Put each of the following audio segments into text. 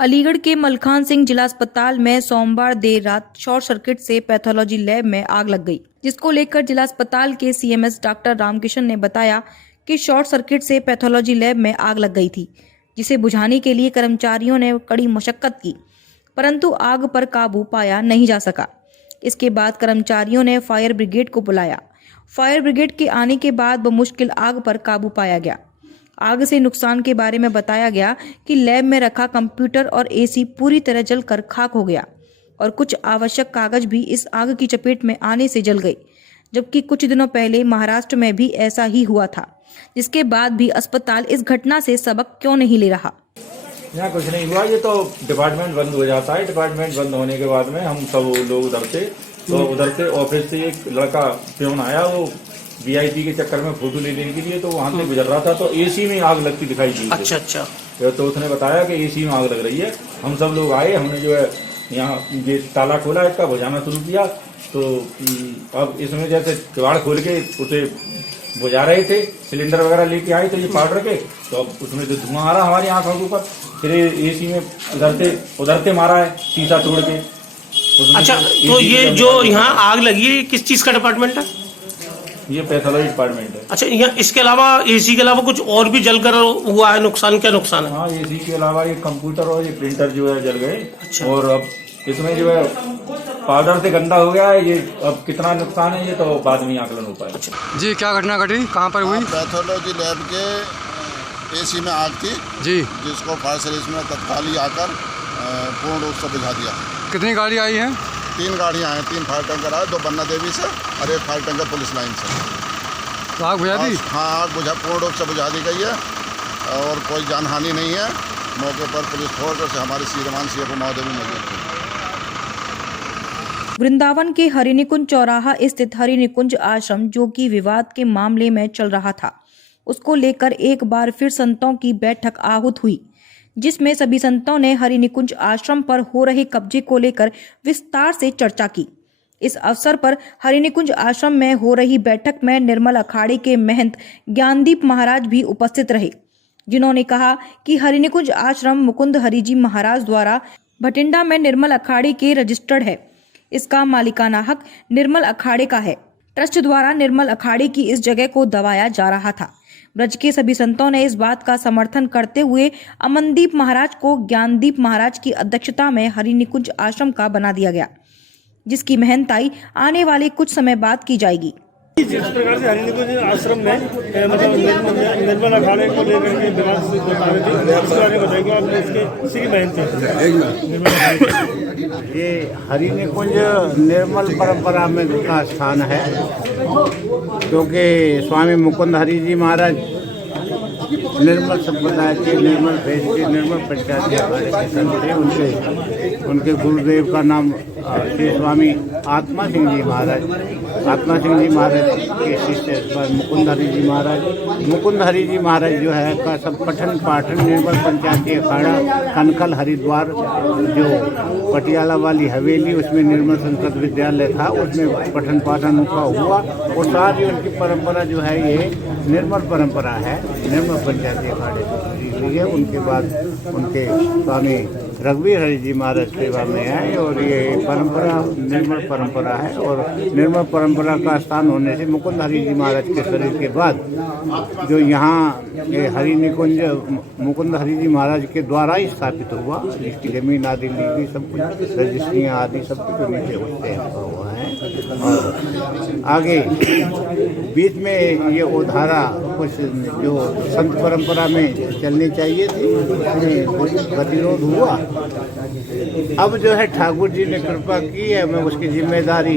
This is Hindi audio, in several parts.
अलीगढ़ के मलखान सिंह जिला अस्पताल में सोमवार देर रात शॉर्ट सर्किट से पैथोलॉजी लैब में आग लग गई, जिसको लेकर जिला अस्पताल के सीएमएस डॉक्टर रामकिशन ने बताया कि शॉर्ट सर्किट से पैथोलॉजी लैब में आग लग गई थी, जिसे बुझाने के लिए कर्मचारियों ने कड़ी मशक्कत की, परंतु आग पर काबू पाया नहीं जा सका। इसके बाद कर्मचारियों ने फायर ब्रिगेड को बुलाया। फायर ब्रिगेड के आने के बाद बमुश्किल आग पर काबू पाया गया। आग से नुकसान के बारे में बताया गया कि लैब में रखा कंप्यूटर और एसी पूरी तरह जलकर खाक हो गया और कुछ आवश्यक कागज भी इस आग की चपेट में आने से जल गए, जबकि कुछ दिनों पहले महाराष्ट्र में भी ऐसा ही हुआ था, जिसके बाद भी अस्पताल इस घटना से सबक क्यों नहीं ले रहा। यहाँ कुछ नहीं हुआ, ये तो डिपार्टमेंट बंद हो जाता है। डिपार्टमेंट बंद होने के बाद में हम सब लोग उधर से ऑफिस से एक लड़का प्यून आया, वो वीआईपी के चक्कर में फोटो लेने के लिए तो वहां से गुजर रहा था, तो एसी में आग लगती दिखाई दी। अच्छा। तो उसने बताया कि एसी में आग लग रही है। हम सब लोग आए, हमने जो है यहाँ ये ताला खोला, इसका बुझाना शुरू किया। तो अब इसमें जैसे किवाड़ खोल के उसे बुझा रहे थे, सिलेंडर वगैरह लेके आए तो ये पाउडर के, तो अब उसमें तो धुआं आ रहा हमारी आंखों के ऊपर। फिर एसी में उधर से मारा है शीशा तोड़ के। अच्छा, तो ये जो यहाँ आग लगी है किस चीज का डिपार्टमेंट है? ये पैथोलॉजी डिपार्टमेंट है। अच्छा, यहाँ इसके अलावा एसी के अलावा कुछ और भी जलकर हुआ है नुकसान? क्या नुकसान है? हाँ, एसी के अलावा ये कंप्यूटर और ये प्रिंटर जो है जल गए। अच्छा। और अब इसमें जो है पाउडर से गंदा हो गया है, ये अब कितना नुकसान है ये तो बाद में आकलन हो पाएगा। अच्छा जी, क्या घटना घटी, कहाँ पर हुई? पैथोलॉजी लैब के एसी में आग थी जी, जिसको फायर सर्विस में तत्काल ही आकर पूर्ण रूप से बुझा दिया। कितनी गाड़ी आई है? 3 गाड़ियाँ हैं, 3 फायर टैंकर आए, 2 बन्ना देवी से और 1 फायर टैंकर पुलिस लाइन से। तो आग बुझा दी? हाँ, आग पूर्ण रूप से बुझा दी गई है और कोई जानहानि नहीं है। मौके पर पुलिस फोर्स से हमारे श्रीमान सीएफओ महोदय भी मौजूद थे। वृंदावन के हरिनिकुंज चौराहा स्थित हरिनिकुंज आश्रम, जो कि विवाद के मामले में चल रहा था, उसको लेकर एक बार फिर संतों की बैठक आहूत हुई, जिसमें सभी संतों ने हरिनिकुंज आश्रम पर हो रहे कब्जे को लेकर विस्तार से चर्चा की। इस अवसर पर हरिनिकुंज आश्रम में हो रही बैठक में निर्मल अखाड़े के महंत ज्ञानदीप महाराज भी उपस्थित रहे, जिन्होंने कहा कि हरिनिकुंज आश्रम मुकुंद हरिजी महाराज द्वारा भटिंडा में निर्मल अखाड़े के रजिस्टर्ड है। इसका मालिकाना हक निर्मल अखाड़े का है। ट्रस्ट द्वारा निर्मल अखाड़े की इस जगह को दबाया जा रहा था। ब्रज के सभी संतों ने इस बात का समर्थन करते हुए अमनदीप महाराज को ज्ञानदीप महाराज की अध्यक्षता में हरिनिकुंज आश्रम का बना दिया गया, जिसकी महंताई आने वाले कुछ समय बाद की जाएगी। जिस प्रकार से हरिनिकुंज आश्रम में मतलब निर्मल अखाड़े को लेकर के विवाद बता रहे थे, उसके बारे में बताएंगे आप इसके उसी की महंत। ये हरिनिकुंज निर्मल परंपरा में का स्थान है, क्योंकि स्वामी मुकुंद हरि जी महाराज निर्मल संप्रदाय के, निर्मल भेष के, निर्मल पंचायत के अखाड़े के संत थे। उनके गुरुदेव का नाम श्री स्वामी आत्मा सिंह जी महाराज के शिष्य मुकुंद हरि जी महाराज। मुकुंद हरि जी महाराज जो है का सब पठन पाठन निर्मल पंचायत के अखाड़ा कनखल हरिद्वार, जो पटियाला वाली हवेली, उसमें निर्मल संस्कृत विद्यालय था, उसमें पठन पाठन उनका हुआ। और साथ ही उनकी परंपरा जो है ये निर्मल परंपरा है, निर्मल पंचायती अखाड़े से। उनके बाद उनके स्वामी रघुवीर हरि जी महाराज सेवा में है और ये परंपरा निर्मल परंपरा है। और निर्मल परंपरा का स्थान होने से मुकुंद हरि जी महाराज के शरीर के बाद जो यहाँ ये हरिनिकुंज मुकुंद हरि जी महाराज के द्वारा ही स्थापित हुआ, जिसकी जमीन आदि ली गई, सब कुछ रजिस्ट्रियाँ आदि सब कुछ नीचे होते हुआ है। और आगे बीच में ये उधारा कुछ जो संत परंपरा में चलनी चाहिए थी, उसमें गतिरोध हुआ। अब जो है ठाकुर जी ने कृपा की है, मैं उसकी जिम्मेदारी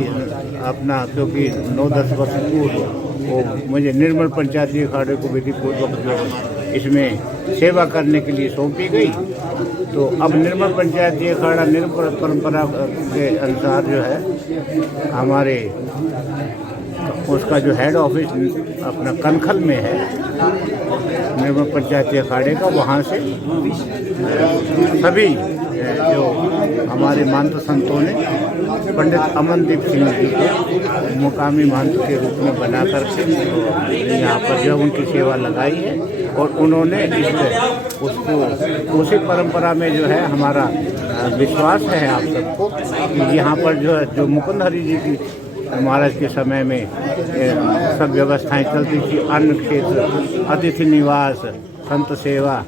अपना, क्योंकि 9-10 वर्ष पूर्व वो मुझे निर्मल पंचायती अखाड़े को विधि पूर्वक इसमें सेवा करने के लिए सौंपी गई। तो अब निर्मल पंचायती अखाड़ा निर्मल परंपरा के अनुसार जो है हमारे उसका जो हेड ऑफिस अपना कनखल में है निर्मल पंचायती अखाड़े का, वहाँ से सभी जो हमारे महंत संतों ने पंडित अमनदीप सिंह जी को मुकामी महंत के रूप में बना करके यहाँ पर जो उनकी सेवा लगाई है। और उन्होंने उसको उसी परंपरा में जो है हमारा विश्वास है आप सबको कि यहाँ पर जो मुकुंद हरि जी की महाराज के समय में सब व्यवस्थाएं चलती थी, अन्न क्षेत्र, अतिथि निवास, संत सेवा,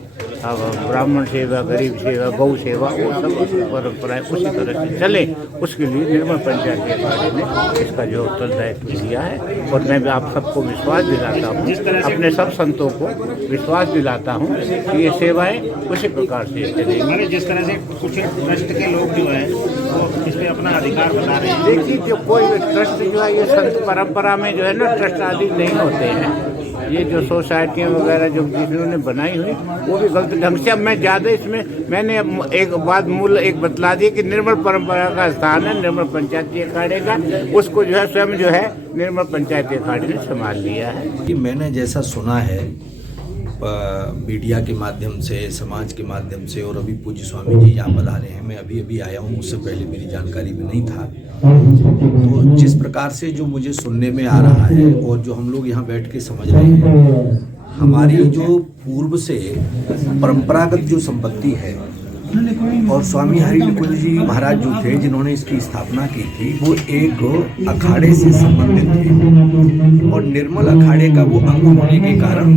अब ब्राह्मण सेवा, गरीब सेवा, गौ सेवा, वो सब परंपराएं उसी तरह से चले, उसके लिए निर्मल पंचायत के अखाड़े ने इसका जो उत्तरदायित्व लिया है। और मैं भी आप सबको विश्वास दिलाता हूँ, अपने सब संतों को विश्वास दिलाता हूँ कि ये सेवाएं उसी प्रकार से चलेंगी। जिस तरह से कुछ ट्रस्ट के लोग जो है वो इस पे अपना अधिकार बता रहे हैं। देखिए, जो कोई ट्रस्ट जो है ये संत परंपरा में जो है ना ट्रस्ट आदि नहीं होते हैं। ये जो सोसाइटियाँ वगैरह जो जिन्होंने बनाई हुई वो भी गलत ढंग से, अब मैं ज़्यादा इसमें मैंने एक बात मूल एक बतला दी कि निर्मल परंपरा का स्थान है निर्मल पंचायती अखाड़े का, उसको जो है स्वयं जो है निर्मल पंचायती अखाड़े ने संभाल लिया है। कि मैंने जैसा सुना है मीडिया के माध्यम से, समाज के माध्यम से, और अभी पूज्य स्वामी जी यहाँ पधारे हैं, मैं अभी आया हूँ, उससे पहले मेरी जानकारी में नहीं था। तो जिस प्रकार से जो मुझे सुनने में आ रहा है और जो हम लोग यहाँ बैठ के समझ रहे हैं, हमारी जो पूर्व से परंपरागत जो संपत्ति है और स्वामी हरि निकुंज जी महाराज जो थे जिन्होंने इसकी स्थापना की थी, वो एक अखाड़े से संबंधित थे और निर्मल अखाड़े का वो अंग होने के कारण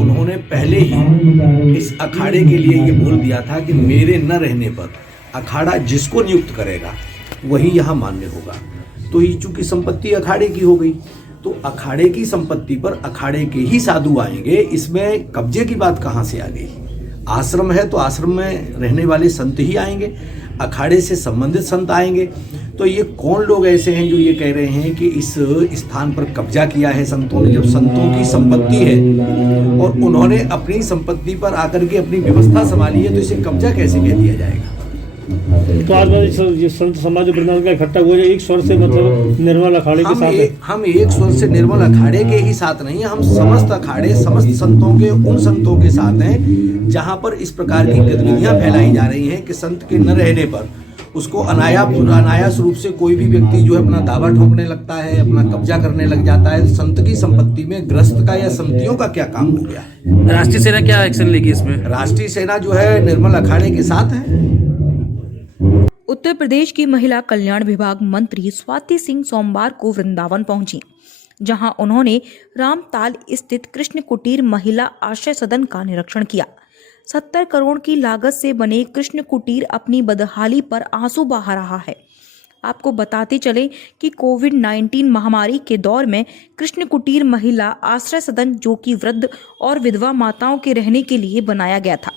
उन्होंने पहले ही इस अखाड़े के लिए ये बोल दिया था कि मेरे न रहने पर अखाड़ा जिसको नियुक्त करेगा वही यहाँ मान्य होगा। तो ये चूंकि संपत्ति अखाड़े की हो गई, तो अखाड़े की संपत्ति पर अखाड़े के ही साधु आएंगे, इसमें कब्जे की बात कहाँ से आ गई? आश्रम है तो आश्रम में रहने वाले संत ही आएंगे, अखाड़े से संबंधित संत आएंगे। तो ये कौन लोग ऐसे हैं जो ये कह रहे हैं कि इस स्थान पर कब्जा किया है संतों ने, जब संतों की संपत्ति है और उन्होंने अपनी संपत्ति पर आकर के अपनी व्यवस्था संभाली है, तो इसे कब्जा कैसे कह दिया जाएगा? तो आज ये संत समाज वृंदावन का इकट्ठा हुआ है एक स्वर से, मतलब निर्मल अखाड़े के साथ है। हम एक स्वर से निर्मल अखाड़े के ही साथ नहीं, हम समस्त अखाड़े समस्त संतों के उन संतों के साथ हैं जहां पर इस प्रकार की गतिविधियां फैलाई जा रही हैं कि संत के न रहने पर उसको अनायास रूप से कोई भी व्यक्ति जो है अपना दावा ठोकने लगता है, अपना कब्जा करने लग जाता है। संत की संपत्ति में ग्रस्त का या समितियों का क्या काम हो गया है? राष्ट्रीय सेना क्या एक्शन लेगी इसमें? राष्ट्रीय सेना जो है निर्मल अखाड़े के साथ है। उत्तर प्रदेश की महिला कल्याण विभाग मंत्री स्वाति सिंह सोमवार को वृंदावन पहुंची, जहां उन्होंने रामताल स्थित कृष्ण कुटीर महिला आश्रय सदन का निरीक्षण किया। 70 करोड़ की लागत से बने कृष्ण कुटीर अपनी बदहाली पर आंसू बहा रहा है। आपको बताते चले कि कोविड-19 महामारी के दौर में कृष्ण कुटीर महिला आश्रय सदन, जो कि वृद्ध और विधवा माताओं के रहने के लिए बनाया गया था,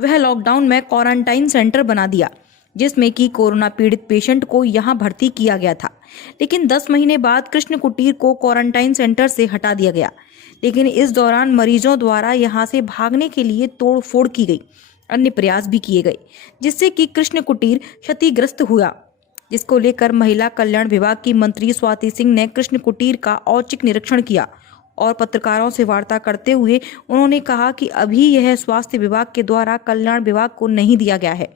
वह लॉकडाउन में क्वारंटाइन सेंटर बना दिया, जिसमें कि कोरोना पीड़ित पेशेंट को यहां भर्ती किया गया था। लेकिन 10 महीने बाद कृष्ण कुटीर को क्वारंटाइन सेंटर से हटा दिया गया। लेकिन इस दौरान मरीजों द्वारा यहां से भागने के लिए तोड़फोड़ की गई, अन्य प्रयास भी किए गए, जिससे कि कृष्ण कुटीर क्षतिग्रस्त हुआ, जिसको लेकर महिला कल्याण विभाग की मंत्री स्वाति सिंह ने कृष्ण कुटीर का औचक निरीक्षण किया और पत्रकारों से वार्ता करते हुए उन्होंने कहा कि अभी यह स्वास्थ्य विभाग के द्वारा कल्याण विभाग को नहीं दिया गया है,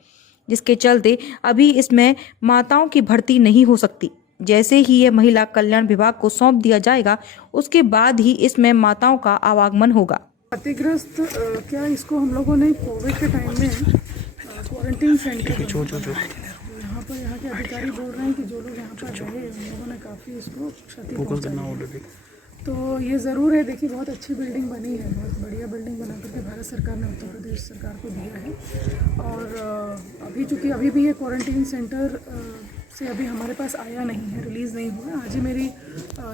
जिसके चलते अभी इसमें माताओं की भर्ती नहीं हो सकती। जैसे ही यह महिला कल्याण विभाग को सौंप दिया जाएगा, उसके बाद ही इसमें माताओं का आवागमन होगा। क्षतिग्रस्त क्या इसको हम लोगों ने कोविड के टाइम में क्वारंटीन सेंटर यहाँ के अधिकारी बोल रहे हैं कि जो लोग यहाँ पर रहे उन लोगों ने काफ़ी इसको क्षति पहुँचाई। तो ये ज़रूर है, देखिए बहुत अच्छी बिल्डिंग बनी है, बहुत बढ़िया बिल्डिंग बना करके भारत सरकार ने उत्तर प्रदेश सरकार को दिया है। और अभी चूँकि अभी भी ये क्वारंटीन सेंटर से अभी हमारे पास आया नहीं है, रिलीज़ नहीं हुआ। आज ही मेरी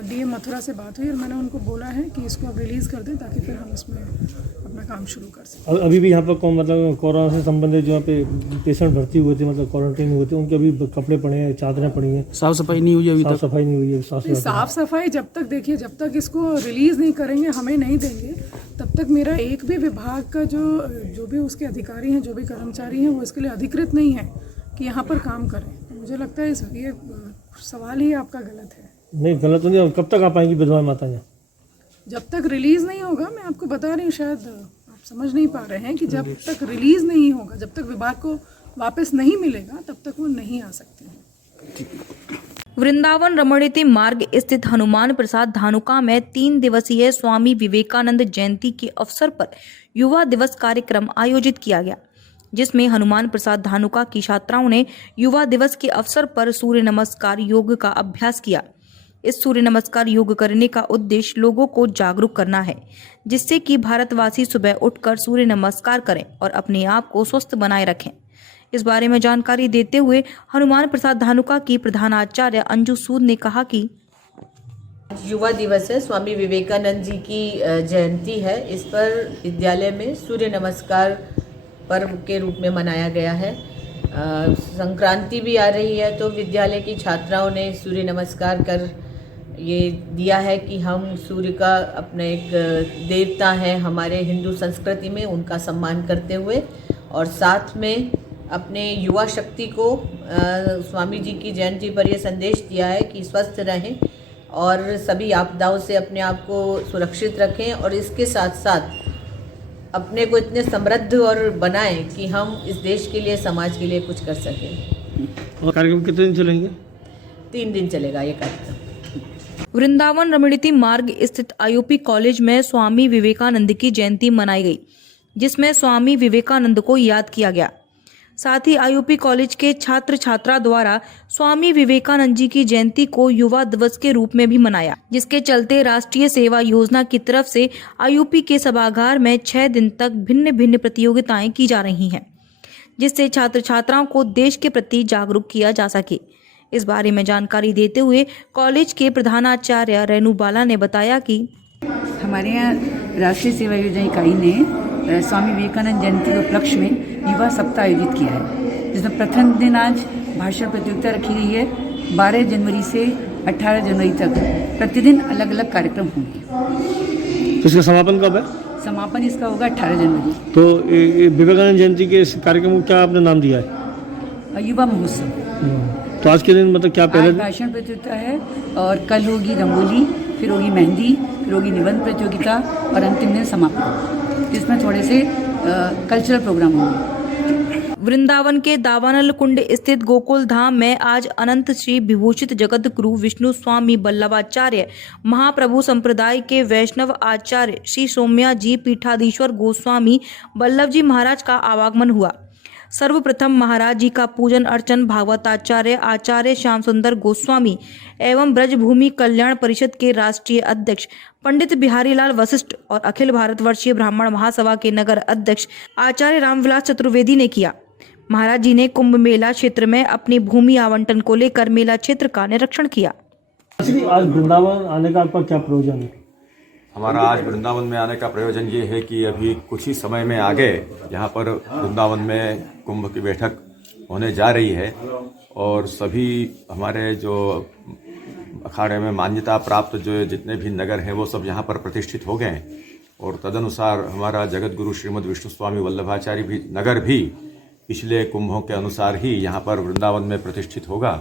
डीएम मथुरा से बात हुई और मैंने उनको बोला है कि इसको अब रिलीज़ कर दें ताकि फिर हम इसमें अपना काम शुरू कर सकें। अभी भी यहाँ पर मतलब कोरोना से संबंधित जो यहाँ पे पेशेंट भर्ती हुए थे, मतलब क्वारंटीन हुए थे, उनके अभी कपड़े पड़े हैं, चादरें पड़ी हैं, साफ सफाई नहीं हुई है अभी तक। सफाई नहीं हुई है। साफ सफाई जब तक, देखिए जब तक इसको रिलीज़ नहीं करेंगे, हमें नहीं देंगे, तब तक मेरा एक भी विभाग का जो भी उसके अधिकारी हैं, जो भी कर्मचारी हैं, वो इसके लिए अधिकृत नहीं है कि यहाँ पर काम करें। मुझे लगता है ये सवाल ही आपका गलत है। नहीं, गलत नहीं। कब तक आ पाएंगी विधवा माताएं? जब तक रिलीज़ नहीं होगा, मैं आपको बता रही हूँ, शायद आप समझ नहीं पा रहे हैं कि जब तक रिलीज़ नहीं होगा, जब तक विभाग को वापस नहीं मिलेगा, तब तक वो नहीं आ सकते हैं। वृंदावन रमणीति मार्ग स्थित हनुमान प्रसाद धानुका में 3 दिवसीय स्वामी विवेकानंद जयंती के अवसर पर युवा दिवस कार्यक्रम आयोजित किया गया, जिसमें हनुमान प्रसाद धानुका की छात्राओं ने युवा दिवस के अवसर पर सूर्य नमस्कार योग का अभ्यास किया। इस सूर्य नमस्कार योग करने का उद्देश्य लोगों को जागरूक करना है, जिससे कि भारतवासी सुबह उठकर सूर्य नमस्कार करें और अपने आप को स्वस्थ बनाए रखें। इस बारे में जानकारी देते हुए हनुमान प्रसाद धानुका की प्रधानाचार्य अंजू सूद ने कहा कि युवा दिवस है, स्वामी विवेकानंद जी की जयंती है। इस पर विद्यालय में सूर्य नमस्कार पर्व के रूप में मनाया गया है। संक्रांति भी आ रही है, तो विद्यालय की छात्राओं ने सूर्य नमस्कार कर ये दिया है कि हम सूर्य का अपने एक देवता हैं हमारे हिंदू संस्कृति में, उनका सम्मान करते हुए और साथ में अपने युवा शक्ति को स्वामी जी की जयंती पर यह संदेश दिया है कि स्वस्थ रहें और सभी आपदाओं से अपने आप को सुरक्षित रखें और इसके साथ साथ अपने को इतने समृद्ध और बनाएं कि हम इस देश के लिए, समाज के लिए कुछ कर सकें। और कार्यक्रम कितने दिन चलेंगे? 3 दिन चलेगा ये कार्यक्रम। वृंदावन रमणीति मार्ग स्थित आईयूपी कॉलेज में स्वामी विवेकानंद की जयंती मनाई गई, जिसमें स्वामी विवेकानंद को याद किया गया। साथ ही आईयूपी कॉलेज के छात्र छात्रा द्वारा स्वामी विवेकानंद जी की जयंती को युवा दिवस के रूप में भी मनाया, जिसके चलते राष्ट्रीय सेवा योजना की तरफ से आईयूपी के सभागार में 6 दिन तक भिन्न भिन्न प्रतियोगिताएं की जा रही हैं, जिससे छात्र छात्राओं को देश के प्रति जागरूक किया जा सके। इस बारे में जानकारी देते हुए कॉलेज के प्रधानाचार्य रेणु बाला ने बताया कि हमारे यहाँ राष्ट्रीय सेवा योजना इकाई ने स्वामी विवेकानंद जयंती के उपलक्ष्य में युवा सप्ताह आयोजित किया है, जिसमें प्रथम दिन आज भाषण प्रतियोगिता रखी गई है। 12 जनवरी से 18 जनवरी तक प्रतिदिन अलग अलग कार्यक्रम होंगे। तो इसका समापन कब है? समापन इसका होगा 18 जनवरी। तो विवेकानंद जयंती के इस कार्यक्रम को क्या आपने नाम दिया है? युवा महोत्सव। तो आज के दिन मतलब क्या पहले भाषण प्रतियोगिता है और कल होगी रंगोली, फिर होगी मेहंदी, फिर होगी निबंध प्रतियोगिता और अंतिम दिन समापन, जिसमें थोड़े से कल्चरल प्रोग्राम होंगे। वृंदावन के दावानल कुंड स्थित गोकुल धाम में आज अनंत श्री विभूषित जगत गुरु विष्णु स्वामी बल्लभाचार्य महाप्रभु संप्रदाय के वैष्णव आचार्य श्री सौम्या जी पीठाधीश्वर गोस्वामी बल्लभ जी महाराज का आवागमन हुआ। सर्वप्रथम महाराज जी का पूजन अर्चन भागवताचार्य आचार्य श्याम सुंदर गोस्वामी एवं ब्रजभूमि कल्याण परिषद के राष्ट्रीय अध्यक्ष पंडित बिहारी लाल वशिष्ठ और अखिल भारतवर्षीय ब्राह्मण महासभा के नगर अध्यक्ष आचार्य रामविलास चतुर्वेदी ने किया। महाराज जी ने कुंभ मेला क्षेत्र में अपनी भूमि आवंटन को लेकर मेला क्षेत्र का निरीक्षण किया। आज वृंदावन आने का आपका क्या प्रयोजन है? हमारा आज वृंदावन में आने का प्रयोजन ये है कि अभी कुछ ही समय में आगे यहाँ पर वृंदावन में कुंभ की बैठक होने जा रही है और सभी हमारे जो अखाड़े में मान्यता प्राप्त जो जितने भी नगर हैं वो सब यहाँ पर प्रतिष्ठित हो गए और तदनुसार हमारा जगत गुरु श्रीमद विष्णु स्वामी वल्लभाचार्य भी नगर भी पिछले कुंभों के अनुसार ही यहाँ पर वृंदावन में प्रतिष्ठित होगा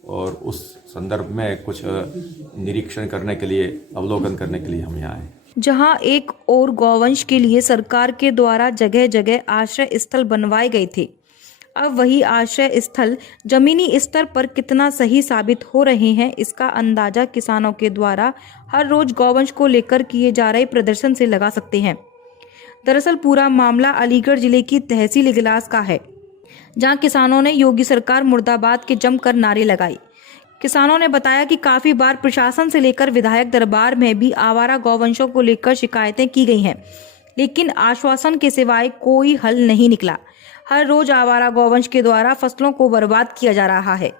और उस संदर्भ में कुछ निरीक्षण करने के लिए, अवलोकन करने के लिए हम यहाँ आए। जहां एक और गौवंश के लिए सरकार के द्वारा जगह जगह आश्रय स्थल बनवाए गए थे, अब वही आश्रय स्थल जमीनी स्तर पर कितना सही साबित हो रहे हैं, इसका अंदाजा किसानों के द्वारा हर रोज गौवंश को लेकर किए जा रहे प्रदर्शन से लगा सकते हैं। दरअसल पूरा मामला अलीगढ़ जिले की तहसील इगलास का है, जहां किसानों ने योगी सरकार मुर्दाबाद के जमकर नारे लगाए। किसानों ने बताया कि काफी बार प्रशासन से लेकर विधायक दरबार में भी आवारा गौवंशों को लेकर शिकायतें की गई हैं, लेकिन आश्वासन के सिवाय कोई हल नहीं निकला। हर रोज आवारा गौवंश के द्वारा फसलों को बर्बाद किया जा रहा है,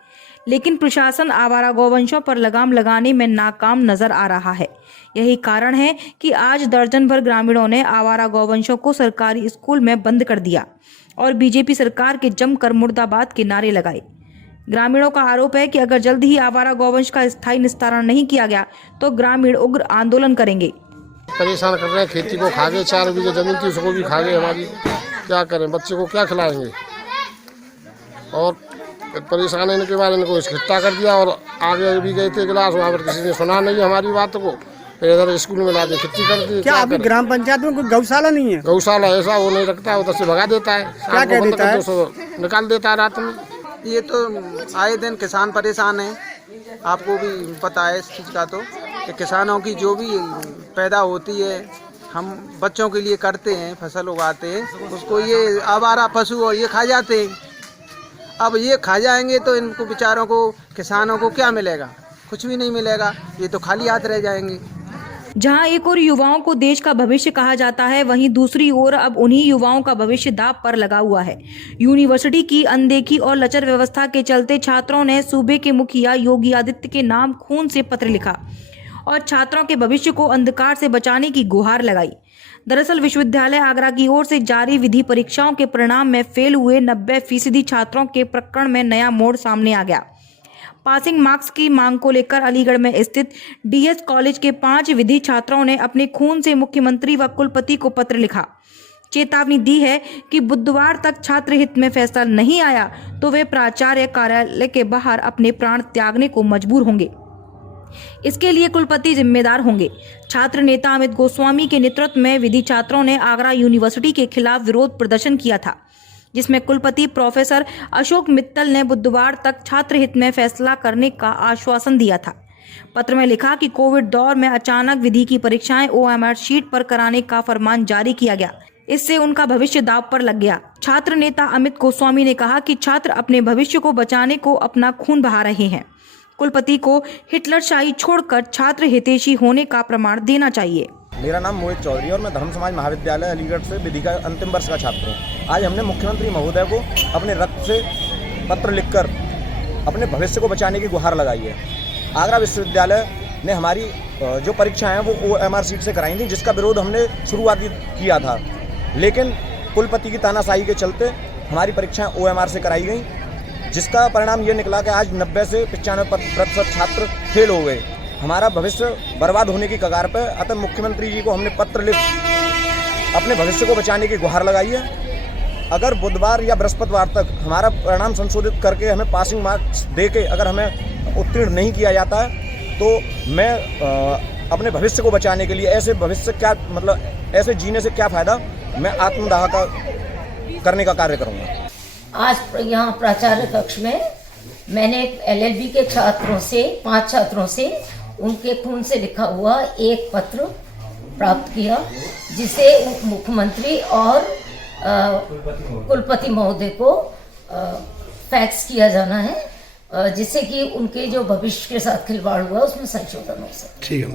लेकिन प्रशासन आवारा गौवंशों पर लगाम लगाने में नाकाम नजर आ रहा है। यही कारण है कि आज दर्जन भर ग्रामीणों ने आवारा गौवंशों को सरकारी स्कूल में बंद कर दिया और बीजेपी सरकार के जमकर मुर्दाबाद के नारे लगाए। ग्रामीणों का आरोप है कि अगर जल्द ही आवारा गौवंश का स्थायी निस्तारण नहीं किया गया तो ग्रामीण उग्र आंदोलन करेंगे। परेशान कर रहे हैं, खेती को खा गए, 4 बीघे जमीन थी उसको भी खा गए हमारी। क्या करें, बच्चे को क्या खिलाएंगे? और परेशान होने के बाद इनको इकट्ठा कर दिया और आगे भी गए थे क्लास, वहाँ पर किसी ने सुना नहीं हमारी बात को, फिर इधर स्कूल में ला के खेती कर दी। क्या अभी ग्राम पंचायत में कोई गौशाला नहीं है? गौशाला ऐसा वो नहीं रखता है, उधर से भगा देता है, क्या कह देता है? निकाल देता है रात में। ये तो आए दिन किसान परेशान है, आपको भी पता है इस चीज़ का, तो कि किसानों की जो भी पैदा होती है हम बच्चों के लिए करते हैं, फसल उगाते हैं, उसको ये आवारा पशु और ये खा जाते हैं। अब ये खा जाएंगे तो इनको बेचारों को, किसानों को क्या मिलेगा? कुछ भी नहीं मिलेगा, ये तो खाली हाथ रह जाएंगे। जहां एक और युवाओं को देश का भविष्य कहा जाता है, वहीं दूसरी ओर अब उन्हीं युवाओं का भविष्य दांव पर लगा हुआ है। यूनिवर्सिटी की अनदेखी और लचर व्यवस्था के चलते छात्रों ने सूबे के मुखिया योगी आदित्य के नाम खून से पत्र लिखा और छात्रों के भविष्य को अंधकार से बचाने की गुहार लगाई। दरअसल विश्वविद्यालय आगरा की ओर से जारी विधि परीक्षाओं के परिणाम में फेल हुए 90% छात्रों के प्रकरण में नया मोड़ सामने आ गया। पासिंग मार्क्स की मांग को लेकर अलीगढ़ में स्थित डीएस कॉलेज के 5 विधि छात्रों ने अपने खून से मुख्यमंत्री व कुलपति को पत्र लिखा। चेतावनी दी है कि बुधवार तक छात्र हित में फैसला नहीं आया तो वे प्राचार्य कार्यालय के बाहर अपने प्राण त्यागने को मजबूर होंगे। इसके लिए कुलपति जिम्मेदार होंगे। छात्र नेता अमित गोस्वामी के नेतृत्व में विधि छात्रों ने आगरा यूनिवर्सिटी के खिलाफ विरोध प्रदर्शन किया था, जिसमें कुलपति प्रोफेसर अशोक मित्तल ने बुधवार तक छात्र हित में फैसला करने का आश्वासन दिया था। पत्र में लिखा कि कोविड दौर में अचानक विधि की परीक्षाएं OMR शीट पर कराने का फरमान जारी किया गया, इससे उनका भविष्य दांव पर लग गया। छात्र नेता अमित गोस्वामी ने कहा कि छात्र अपने भविष्य को बचाने को अपना खून बहा रहे हैं। कुलपति को हिटलरशाही छोड़कर छात्र हितैषी होने का प्रमाण देना चाहिए। मेरा नाम मोहित चौधरी और मैं धर्म समाज महाविद्यालय अलीगढ़ से विधि का अंतिम वर्ष का छात्र हूँ। आज हमने मुख्यमंत्री महोदय को अपने रक्त से पत्र लिखकर अपने भविष्य को बचाने की गुहार लगाई है। आगरा विश्वविद्यालय ने हमारी जो परीक्षाएं हैं वो OMR शीट से कराई थी, जिसका विरोध हमने शुरुआत किया था, लेकिन कुलपति की तानाशाही के चलते हमारी परीक्षाएं OMR से कराई गई, जिसका परिणाम ये निकला कि आज 90 से 95% छात्र फेल हो गए। हमारा भविष्य बर्बाद होने की कगार पर। अतः मुख्यमंत्री जी को हमने पत्र लिख अपने भविष्य को बचाने की गुहार लगाई है। अगर बुधवार या बृहस्पतिवार तक हमारा परिणाम संशोधित करके हमें पासिंग मार्क्स दे के अगर हमें उत्तीर्ण नहीं किया जाता है तो मैं अपने भविष्य को बचाने के लिए ऐसे जीने से क्या फ़ायदा, मैं आत्मदाह करने का कार्य करूँगा। आज यहाँ प्राचार्य कक्ष में मैंने LLB के छात्रों से 5 छात्रों से उनके खून से लिखा हुआ एक पत्र प्राप्त किया, जिसे मुख्यमंत्री और कुलपति महोदय को फैक्स किया जाना है, जिससे कि उनके जो भविष्य के साथ खिलवाड़ हुआ उसमें संशोधन हो सके। ठीक है।